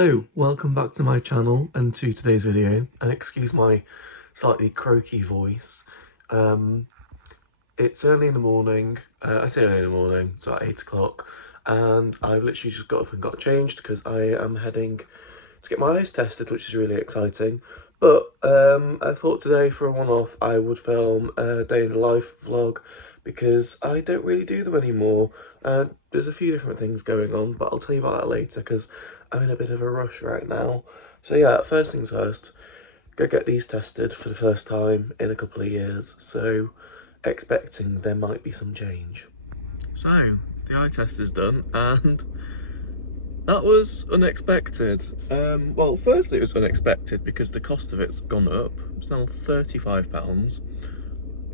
Hello, welcome back to my channel and to today's video, and excuse my slightly croaky voice. It's early in the morning, I say early in the morning, it's about 8 o'clock, and I've literally just got up and got changed because I am heading to get my eyes tested, which is really exciting. But I thought today for a one-off I would film a day in the life vlog because I don't really do them anymore. There's a few different things going on, but I'll tell you about that later because I'm in a bit of a rush right now. So yeah, first things first, go get these tested for the first time in a couple of years, so expecting there might be some change. So, the eye test is done, and that was unexpected. Well, firstly it was unexpected because the cost of it's gone up. It's now £35.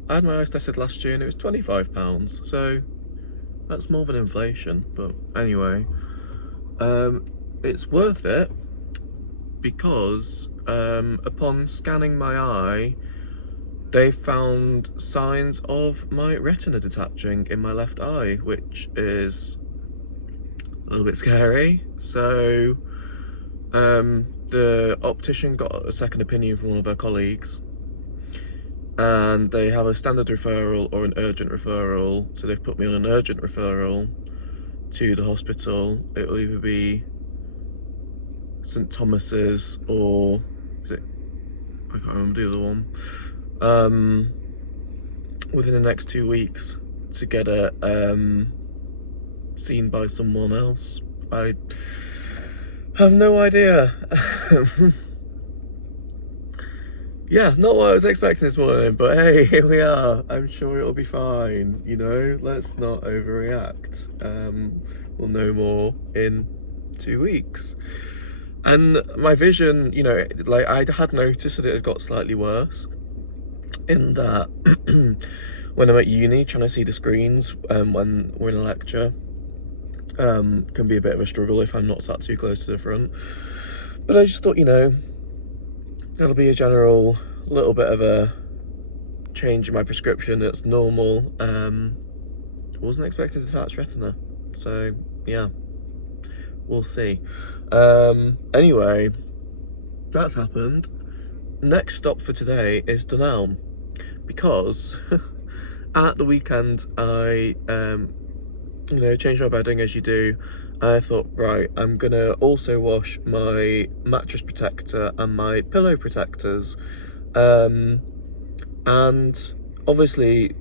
I had my eyes tested last year and it was £25, so that's more than inflation, but anyway. It's worth it because upon scanning my eye, they found signs of my retina detaching in my left eye, which is a little bit scary. So the optician got a second opinion from one of her colleagues, and they have a standard referral or an urgent referral. So they've put me on an urgent referral to the hospital. It will either be St Thomas's or is it, I can't remember the other one, within the next 2 weeks to get it seen by someone else. I have no idea. Yeah, not what I was expecting this morning, but hey, here we are. I'm sure it'll be fine, you know, let's not overreact. We'll know more in 2 weeks. And my vision, you know, like I had noticed that it had got slightly worse in that when I'm at uni trying to see the screens when we're in a lecture can be a bit of a struggle if I'm not sat too close to the front. But I just thought, you know, that'll be a general little bit of a change in my prescription that's normal. Wasn't expected to detach retina, so yeah, we'll see. Anyway, that's happened. Next stop for today is Dunelm, because at the weekend I you know, changed my bedding as you do. I thought, right, I'm gonna also wash my mattress protector and my pillow protectors, and obviously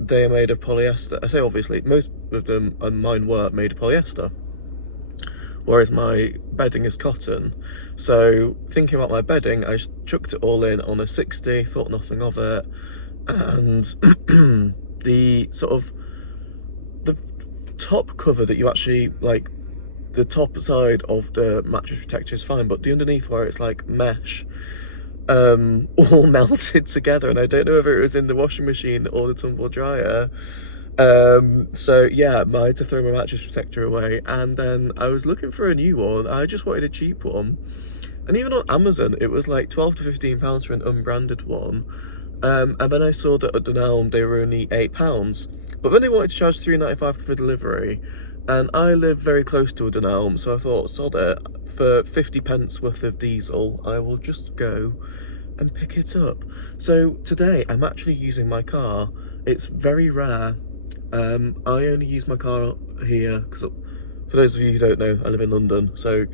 they are made of polyester. I say obviously, most of them and mine were made of polyester, whereas my bedding is cotton. So thinking about my bedding, I just chucked it all in on a 60, thought nothing of it, and the sort of the top cover that you actually, like, the top side of the mattress protector is fine, but the underneath where it's like mesh, all melted together, and I don't know whether it was in the washing machine or the tumble dryer. So yeah, I had to throw my mattress protector away, and then I was looking for a new one. I just wanted a cheap one, and even on Amazon it was like £12 to £15 for an unbranded one, and then I saw that at Dunelm they were only £8, but then they wanted to charge £3.95 for delivery, and I live very close to a Dunelm, so I thought, sod it, for 50p worth of diesel I will just go and pick it up. So today I'm actually using my car. It's very rare. I only use my car here because, for those of you who don't know, I live in London, so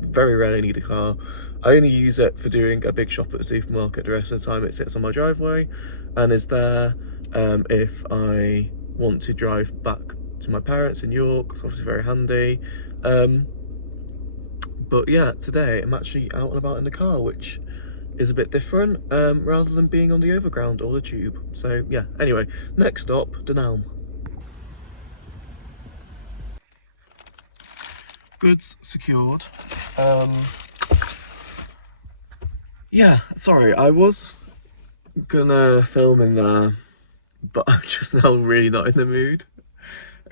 very rarely need a car. I only use it for doing a big shop at the supermarket. The rest of the time it sits on my driveway and is there if I want to drive back to my parents in York. It's obviously very handy. But yeah, today I'm actually out and about in the car, which is a bit different, rather than being on the overground or the tube. So yeah, anyway, next stop, Dunelm. Goods secured. Yeah, sorry, I was gonna film in there, but I'm just now really not in the mood.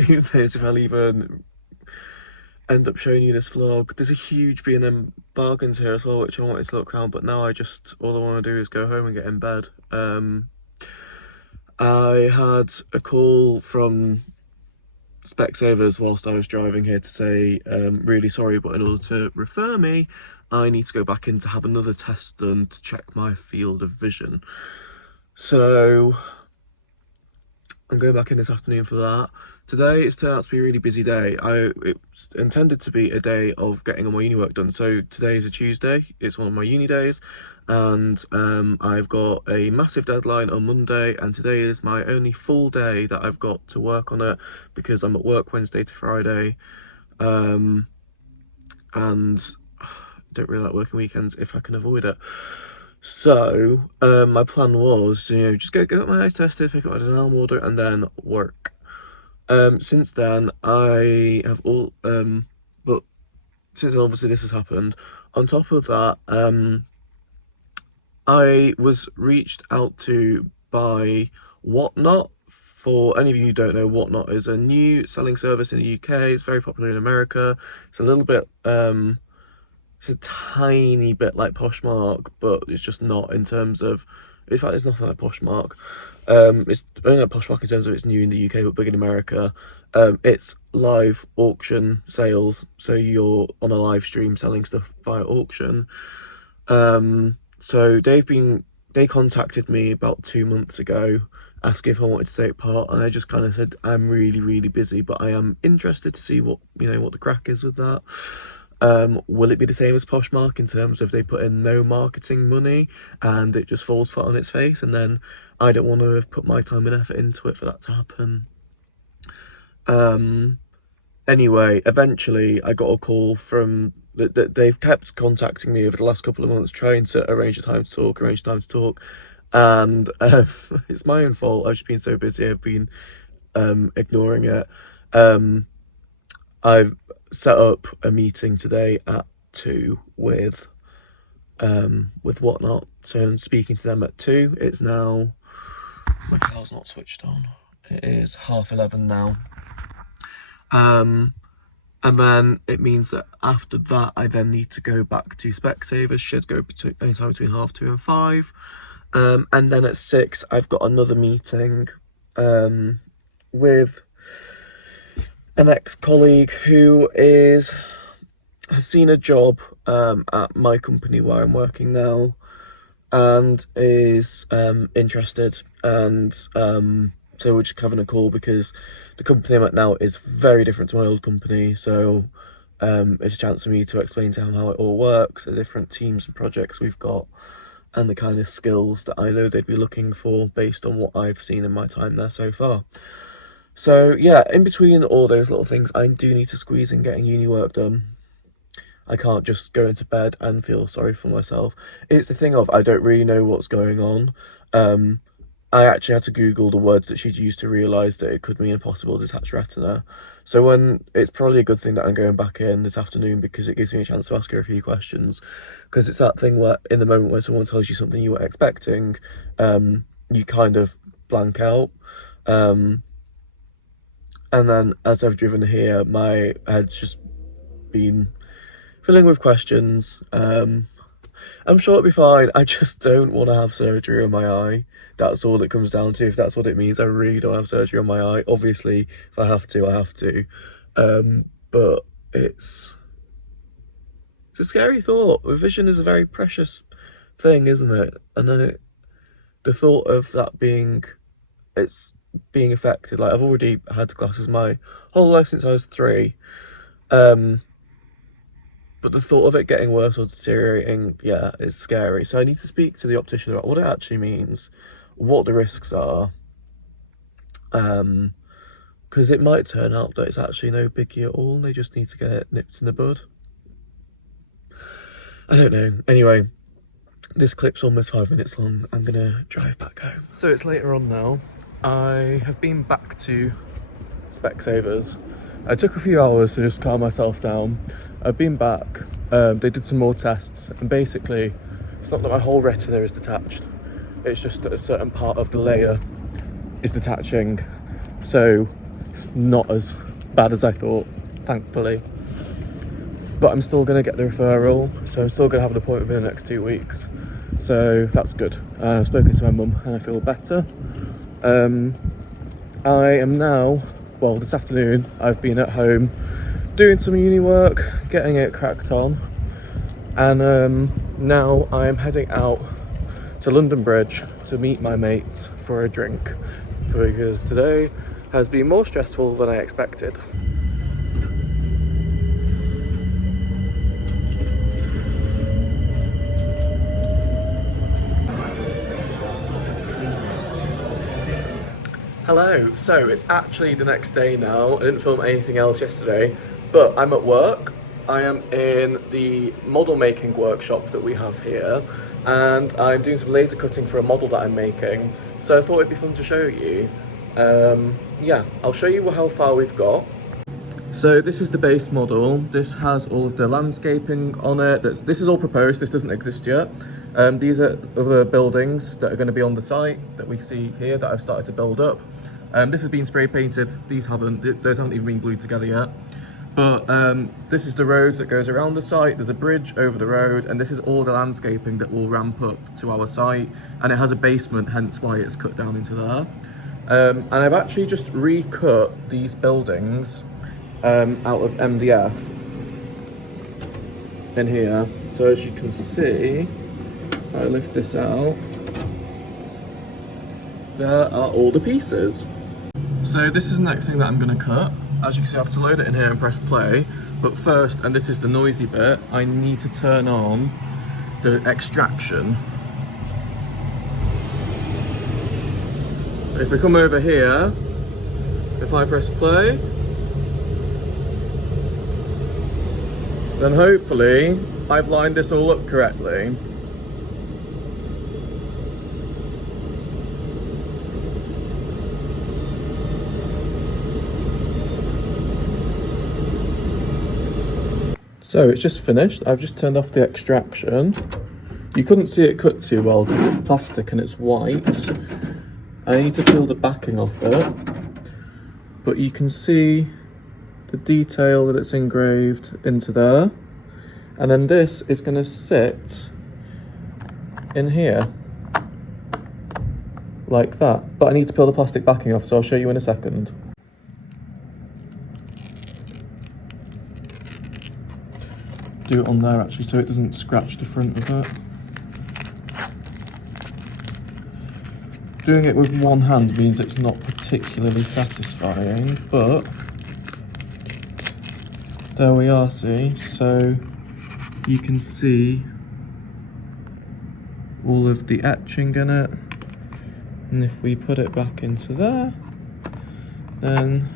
Who knows if I'll even end up showing you this vlog. There's a huge B&M bargains here as well, which I wanted to look around, but now all I want to do is go home and get in bed. I had a call from Specsavers whilst I was driving here to say, really sorry, but in order to refer me, I need to go back in to have another test done to check my field of vision. So I'm going back in this afternoon for that. Today it's turned out to be a really busy day. It's intended to be a day of getting all my uni work done. So today is a Tuesday, it's one of my uni days, and I've got a massive deadline on Monday, and today is my only full day that I've got to work on it because I'm at work Wednesday to Friday, and don't really like working weekends if I can avoid it. So my plan was, just go get my eyes tested, pick up my dental order, and then work. Since then, I have but since obviously this has happened, on top of that, I was reached out to by Whatnot. For any of you who don't know, Whatnot is a new selling service in the UK. It's very popular in America. It's a little bit, it's a tiny bit like Poshmark, but it's just not in terms of, in fact, it's nothing like Poshmark. It's only like Poshmark in terms of it's new in the UK but big in America. It's live auction sales, so you're on a live stream selling stuff via auction. So they contacted me about 2 months ago asking if I wanted to take part, and I just kind of said I'm really, really busy, but I am interested to see what the crack is with that. Will it be the same as Poshmark in terms of they put in no marketing money and it just falls flat on its face, and then I don't want to have put my time and effort into it for that to happen. Anyway, eventually I got a call from they've kept contacting me over the last couple of months trying to arrange a time to talk, and it's my own fault. I've just been so busy, I've been ignoring it. I've set up a meeting today at 2 with Whatnot, so I'm speaking to them at 2. It's now, my car's not switched on, it is 11:30 now. And then it means that after that I then need to go back to Specsavers, should go anytime between 2:30 and 5. And then at 6 I've got another meeting with an ex-colleague who has seen a job at my company where I'm working now, and is interested, and so we're just having a call because the company I'm at now is very different to my old company, so it's a chance for me to explain to him how it all works, the different teams and projects we've got, and the kind of skills that I know they'd be looking for based on what I've seen in my time there so far. So yeah, in between all those little things, I do need to squeeze in getting uni work done. I can't just go into bed and feel sorry for myself. It's the thing of, I don't really know what's going on. I actually had to Google the words that she'd used to realise that it could mean a possible detached retina. So it's probably a good thing that I'm going back in this afternoon, because it gives me a chance to ask her a few questions. Because it's that thing where, in the moment when someone tells you something you were expecting, you kind of blank out. And then as I've driven here, my head's just been filling with questions. I'm sure it'll be fine. I just don't want to have surgery on my eye. That's all it comes down to. If that's what it means, I really don't have surgery on my eye. Obviously, if I have to, I have to. But it's a scary thought. Vision is a very precious thing, isn't it? And the thought of that being affected, like, I've already had glasses my whole life since I was 3, but the thought of it getting worse or deteriorating, yeah, is scary. So I need to speak to the optician about what it actually means, what the risks are, because it might turn out that it's actually no biggie at all and they just need to get it nipped in the bud. I don't know. Anyway, this clip's almost 5 minutes long. I'm gonna drive back home. So it's later on now. I have been back to Specsavers. I took a few hours to just calm myself down. I've been back, they did some more tests, and basically it's not that my whole retina is detached, it's just that a certain part of the layer is detaching, so it's not as bad as I thought, thankfully. But I'm still going to get the referral, so I'm still going to have an appointment within the next 2 weeks, so that's good. I've spoken to my mum and I feel better. I am now well, this afternoon I've been at home doing some uni work, getting it cracked on, and now I'm heading out to London Bridge to meet my mates for a drink, because today has been more stressful than I expected. Hello, so it's actually the next day now. I didn't film anything else yesterday, but I'm at work. I am in the model making workshop that we have here, and I'm doing some laser cutting for a model that I'm making. So I thought it'd be fun to show you. Yeah, I'll show you how far we've got. So this is the base model. This has all of the landscaping on it. This is all proposed, this doesn't exist yet. These are other buildings that are going to be on the site that we see here that I've started to build up. This has been spray painted, those haven't even been glued together yet. But this is the road that goes around the site, there's a bridge over the road, and this is all the landscaping that will ramp up to our site. And it has a basement, hence why it's cut down into there. And I've actually just recut these buildings out of MDF in here. So as you can see, if I lift this out, there are all the pieces. So this is the next thing that I'm going to cut. As you can see, I have to load it in here and press play. But first, and this is the noisy bit, I need to turn on the extraction. If we come over here, if I press play, then hopefully I've lined this all up correctly. So it's just finished. I've just turned off the extraction. You couldn't see it cut too well because it's plastic and it's white. I need to peel the backing off it, but you can see the detail that it's engraved into there. And then this is going to sit in here like that, but I need to peel the plastic backing off, so I'll show you in a second. Do it on there actually so it doesn't scratch the front of it. Doing it with one hand means it's not particularly satisfying, but there we are, see? So you can see all of the etching in it. And if we put it back into there, then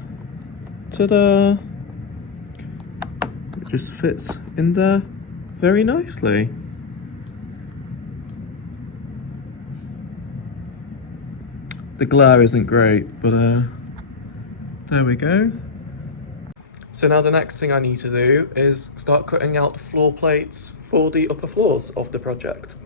ta-da! It just fits in there very nicely. The glare isn't great, but there we go. So now the next thing I need to do is start cutting out the floor plates for the upper floors of the project.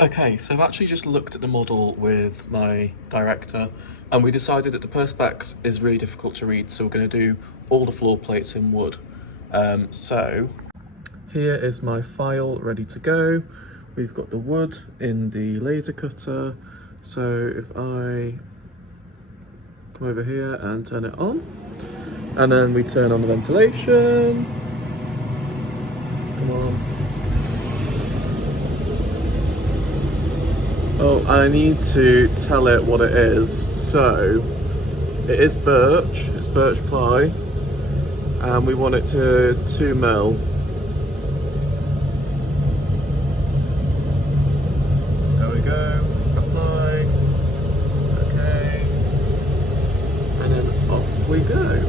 Okay, so I've actually just looked at the model with my director, and we decided that the perspex is really difficult to read, so we're going to do all the floor plates in wood. So here is my file ready to go. We've got the wood in the laser cutter. So if I come over here and turn it on, and then we turn on the ventilation. Come on. Oh, I need to tell it what it is. So it is birch, it's birch ply, and we want it to 2 mil. There we go. Apply. Okay. And then off we go.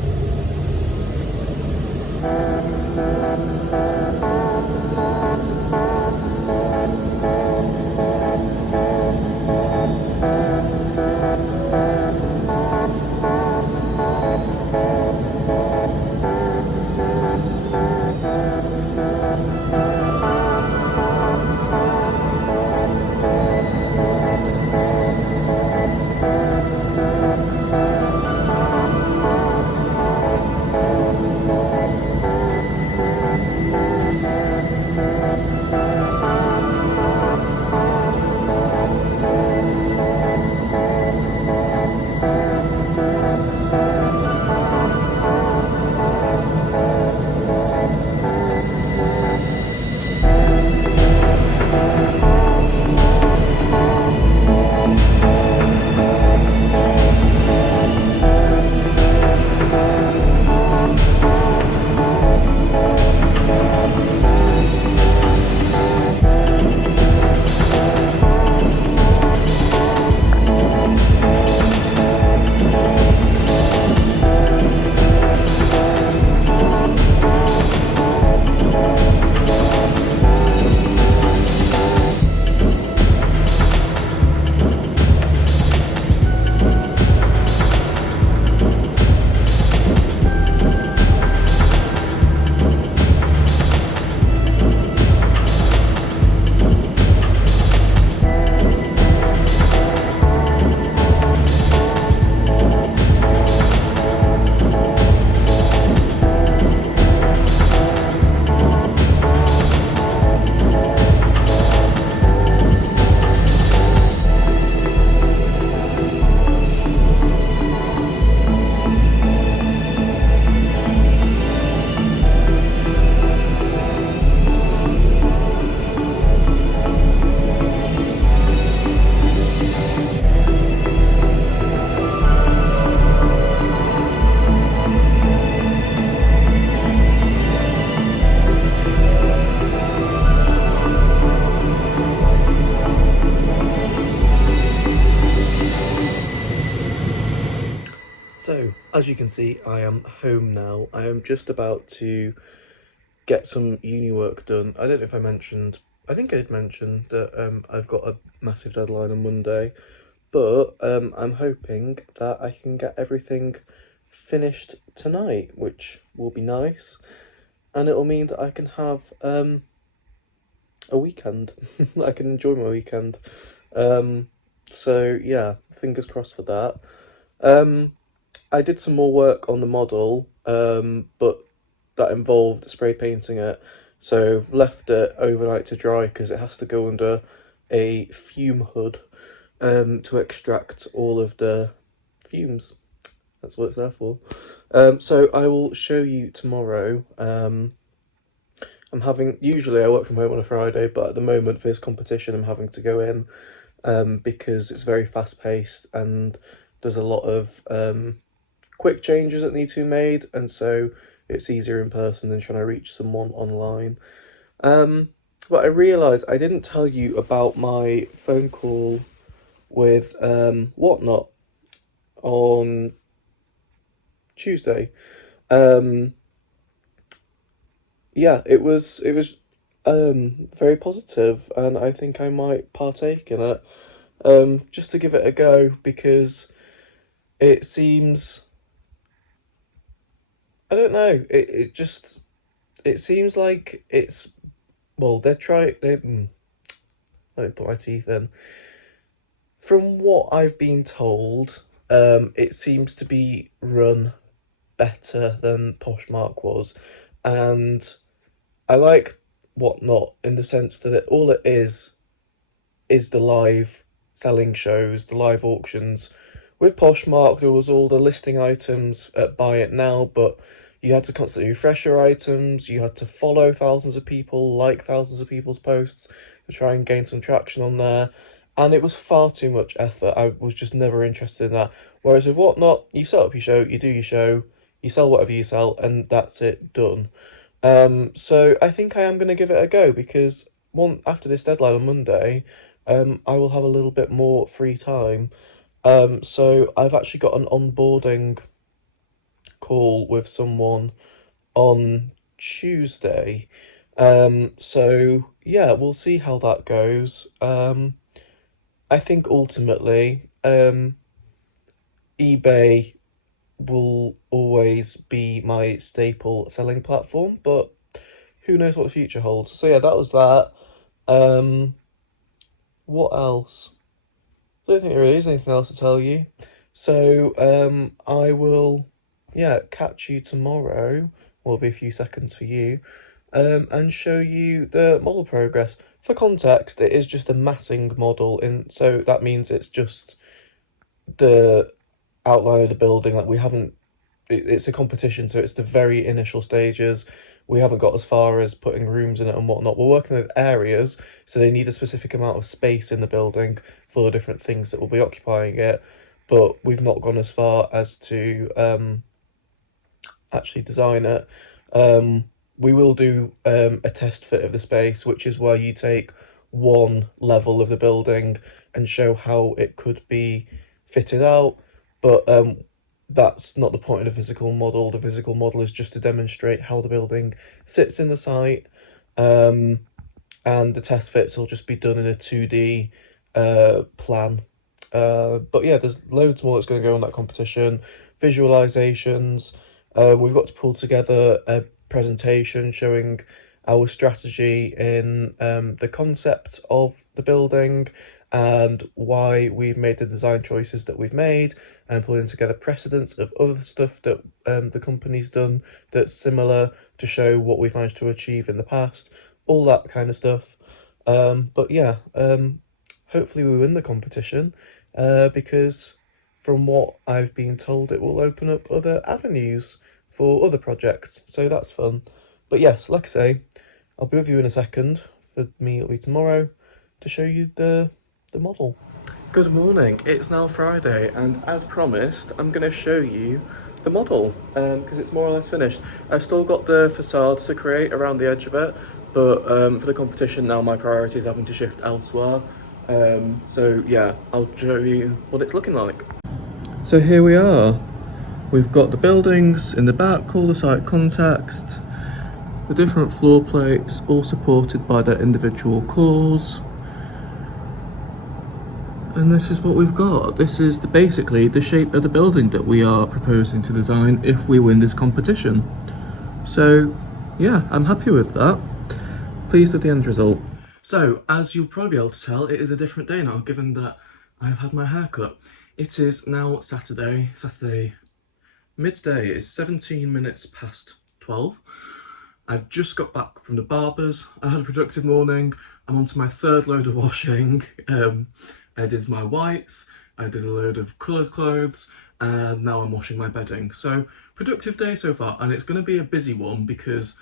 So, as you can see, I am home now. I am just about to get some uni work done. I don't know if I mentioned, I think I did mention that I've got a massive deadline on Monday, but I'm hoping that I can get everything finished tonight, which will be nice, and it'll mean that I can have a weekend. I can enjoy my weekend. So yeah, fingers crossed for that. I did some more work on the model, but that involved spray painting it. So I've left it overnight to dry because it has to go under a fume hood to extract all of the fumes. That's what it's there for. So I will show you tomorrow. Usually I work from home on a Friday, but at the moment for this competition I'm having to go in because it's very fast paced and there's a lot of quick changes that need to be made, and so it's easier in person than trying to reach someone online. But I realised I didn't tell you about my phone call with Whatnot on Tuesday. Yeah, it was very positive, and I think I might partake in it just to give it a go because it seems, I don't know, it seems like it's, well, let me put my teeth in. From what I've been told, it seems to be run better than Poshmark was, and I like Whatnot in the sense that all it is the live selling shows, the live auctions. With Poshmark, there was all the listing items at Buy It Now, but you had to constantly refresh your items, you had to follow thousands of people, like thousands of people's posts to try and gain some traction on there. And it was far too much effort. I was just never interested in that. Whereas with Whatnot, you set up your show, you do your show, you sell whatever you sell, and that's it, done. So I think I am going to give it a go because after this deadline on Monday, I will have a little bit more free time. So I've actually got an onboarding call with someone on Tuesday. So yeah, we'll see how that goes. I think ultimately, eBay will always be my staple selling platform, but who knows what the future holds. So yeah, that was that. What else? I don't think there really is anything else to tell you. So I will, yeah, catch you tomorrow. Will be a few seconds for you, and show you the model progress. For context, it is just a massing model, so that means it's just the outline of the building. Like we haven't, it's a competition, so it's the very initial stages. We haven't got as far as putting rooms in it and whatnot. We're working with areas, so they need a specific amount of space in the building for the different things that will be occupying it. But we've not gone as far as to actually design it. We will do a test fit of the space, which is where you take one level of the building and show how it could be fitted out. But that's not the point of the physical model. The physical model is just to demonstrate how the building sits in the site. And the test fits will just be done in a 2D plan. But yeah, there's loads more that's going to go on that competition. Visualizations. We've got to pull together a presentation showing our strategy in the concept of the building and why we've made the design choices that we've made, and pulling together precedents of other stuff that the company's done that's similar to show what we've managed to achieve in the past, all that kind of stuff. But yeah, hopefully we win the competition because from what I've been told, it will open up other avenues for other projects, so that's fun. But yes, like I say, I'll be with you in a second. For me, it'll be tomorrow to show you the model. Good morning, it's now Friday, and as promised, I'm going to show you the model because it's more or less finished. I've still got the facade to create around the edge of it, but for the competition now my priority is having to shift elsewhere. So yeah, I'll show you what it's looking like. So here we are. We've got the buildings in the back, all the site context, the different floor plates, all supported by their individual cores. And this is what we've got. This is basically the shape of the building that we are proposing to design if we win this competition. So yeah, I'm happy with that. Pleased with the end result. So, as you'll probably be able to tell, it is a different day now, given that I've had my hair cut. It is now Saturday midday. It's 17 minutes past 12. I've just got back from the barber's. I had a productive morning. I'm on to my third load of washing. I did my whites, I did a load of coloured clothes, and now I'm washing my bedding. So, productive day so far, and it's going to be a busy one because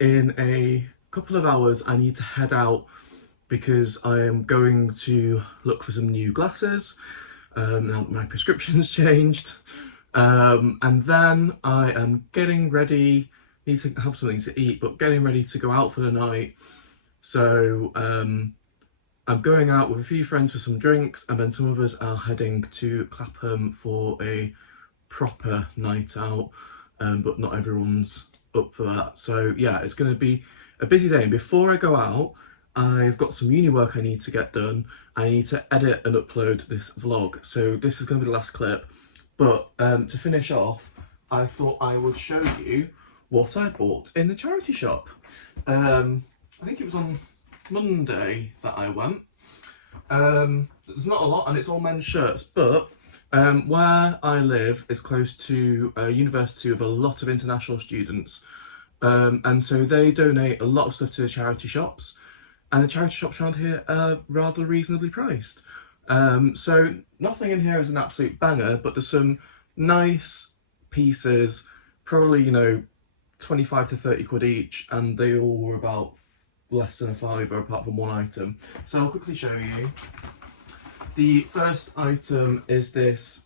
in a couple of hours I need to head out because I am going to look for some new glasses. Now my prescription's changed. And then I am getting ready, need to have something to eat, but getting ready to go out for the night. So I'm going out with a few friends for some drinks, and then some of us are heading to Clapham for a proper night out, but not everyone's up for that. So yeah, it's going to be a busy day. And before I go out, I've got some uni work I need to get done. I need to edit and upload this vlog. So this is going to be the last clip. But to finish off, I thought I would show you what I bought in the charity shop. I think it was on Monday that I went. There's not a lot, and it's all men's shirts, but where I live is close to a university with a lot of international students, and so they donate a lot of stuff to the charity shops, and the charity shops around here are rather reasonably priced. So nothing in here is an absolute banger, but there's some nice pieces, probably, you know, 25 to 30 quid each, and they all were about less than a fiver apart from one item. So I'll quickly show you. The first item is this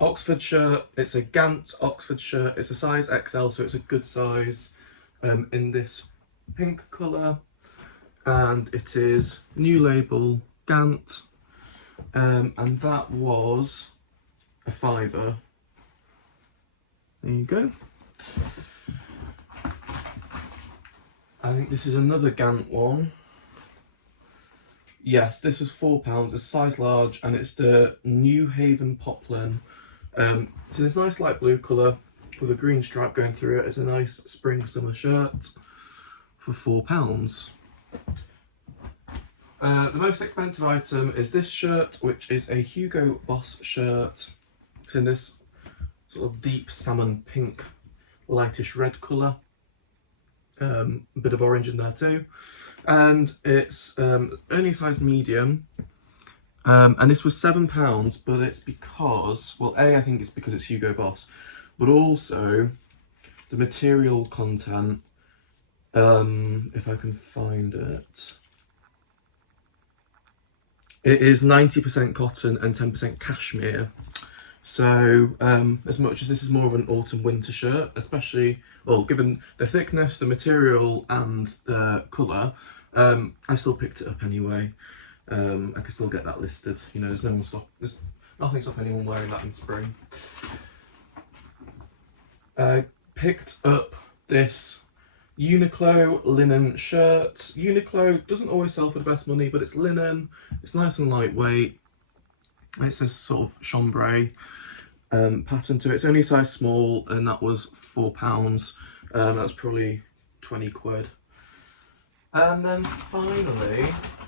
Oxford shirt. It's a Gant Oxford shirt. It's a size XL, so it's a good size, in this pink colour, and it is new label Gant, and that was a fiver. There you go. I think this is another Gant one. Yes, this is £4, it's size large, and it's the New Haven Poplin. So this nice light blue colour with a green stripe going through it. It's a nice spring summer shirt for £4. The most expensive item is this shirt, which is a Hugo Boss shirt. It's in this sort of deep salmon pink, lightish red colour. A bit of orange in there too, and it's only a size medium, and this was £7, but it's because, well, I think it's because it's Hugo Boss, but also the material content, if I can find it, it is 90% cotton and 10% cashmere. So as much as this is more of an autumn winter shirt, especially, well, given the thickness, the material and the colour, I still picked it up anyway. I can still get that listed, you know, there's nothing stop anyone wearing that in spring. I picked up this Uniqlo linen shirt. Uniqlo doesn't always sell for the best money, but it's linen, it's nice and lightweight. It says sort of chambray pattern to it. It's only size small, and that was £4. That's probably 20 quid. And then finally,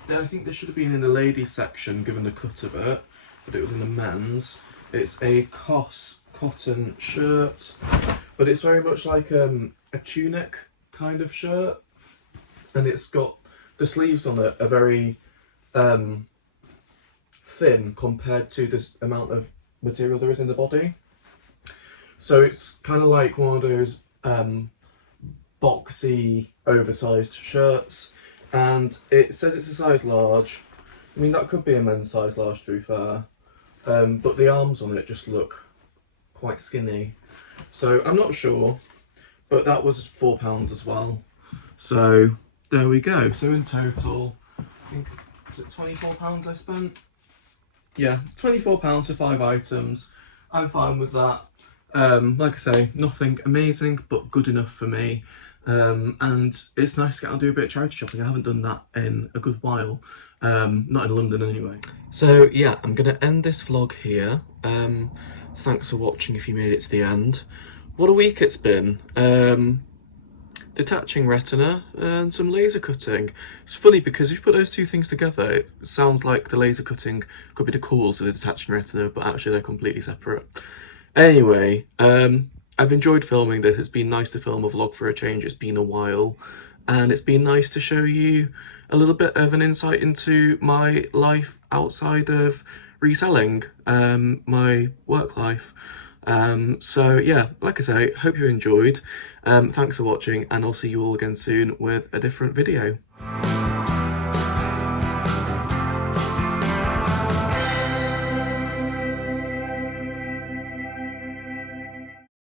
I think this should have been in the ladies section given the cut of it, but it was in the men's. It's a COS cotton shirt, but it's very much like a tunic kind of shirt, and it's got the sleeves on it are very thin compared to this amount of material there is in the body. So it's kind of like one of those boxy, oversized shirts, and it says it's a size large. I mean, that could be a men's size large, to be fair, but the arms on it just look quite skinny. So I'm not sure, but that was £4 as well. So there we go. So in total, I think, was it £24 I spent? Yeah, £24 for 5 items. I'm fine with that. Like I say, nothing amazing, but good enough for me. And it's nice to get out and do a bit of charity shopping. I haven't done that in a good while, not in London anyway. So yeah, I'm gonna end this vlog here. Thanks for watching if you made it to the end. What a week it's been. Detaching Retina and some laser cutting. It's funny because if you put those two things together, it sounds like the laser cutting could be the cause of the Detaching Retina, but actually they're completely separate. Anyway, I've enjoyed filming this. It's been nice to film a vlog for a change. It's been a while, and it's been nice to show you a little bit of an insight into my life outside of reselling, my work life. So yeah, like I say, hope you enjoyed. Thanks for watching, and I'll see you all again soon with a different video.